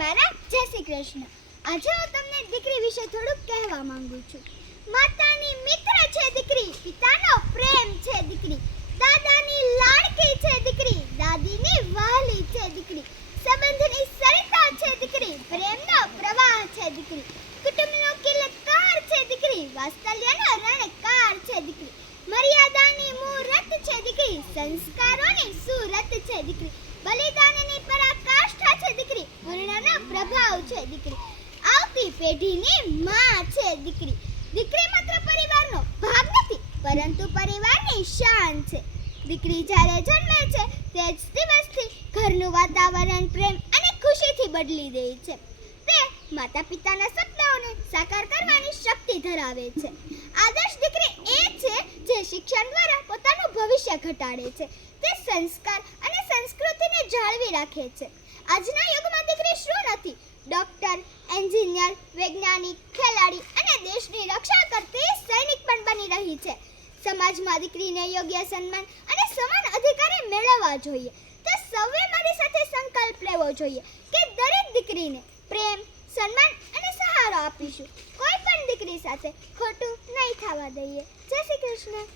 મારા જય શ્રી કૃષ્ણ. આજે હું તમને દીકરી વિશે થોડુંક કહેવા માંગુ છું. માતાની મિત્ર છે દીકરી, પિતાનો પ્રેમ છે દીકરી, દાદાની લાડકી છે દીકરી, દાદીની વહાલી છે દીકરી, સંબંધની સરિતા છે દીકરી, પ્રેમનો પ્રવાહ છે દીકરી, કુટુંબનો કિલકાર છે દીકરી, વાત્સલ્યનો રણકાર છે દીકરી, મર્યાદાની મૂરત છે દીકરી, સંસ્કારોની સુરત છે દીકરી, બલિદાનની પરાકાષ્ઠા છે દીકરી, પૂર્ણનો પ્રભાવ છે દીકરી, આવતી પેઢીની માં છે દીકરી. દીકરી માત્ર પરિવારનો ભાગ નથી, પરંતુ પરિવારની શાન છે. દીકરી જ્યારે જન્મે છે તે જ દિવસથી ઘરનું વાતાવરણ પ્રેમ અને ખુશીથી બદલી દે છે. તે માતા પિતાના સપનાઓને સાકાર કરવાની શક્તિ ધરાવે છે. આદર્શ દીકરી એ છે જે શિક્ષણ દ્વારા પોતાનું ભવિષ્ય ઘટાડે છે. તે સંસ્કાર અને સંસ્કૃતિને જાળવી રાખે છે. આજના યુગમાં દીકરી શું નથી? ડોક્ટર, એન્જિનિયર, વૈજ્ઞાનિક, ખેલાડી અને દેશની રક્ષા કરતી સૈનિક પણ બની રહી છે. સમાજમાં દીકરીને યોગ્ય સન્માન અને સમાન અધિકારે મેળવવા જોઈએ. તો સૌએ મારી સાથે સંકલ્પ લેવો જોઈએ કે દરેક દીકરીને પ્રેમ, સન્માન અને સહારો આપીશું. કોઈ પણ દીકરી સાથે ખોટું નહીં થવા દઈએ. જય શ્રી કૃષ્ણ.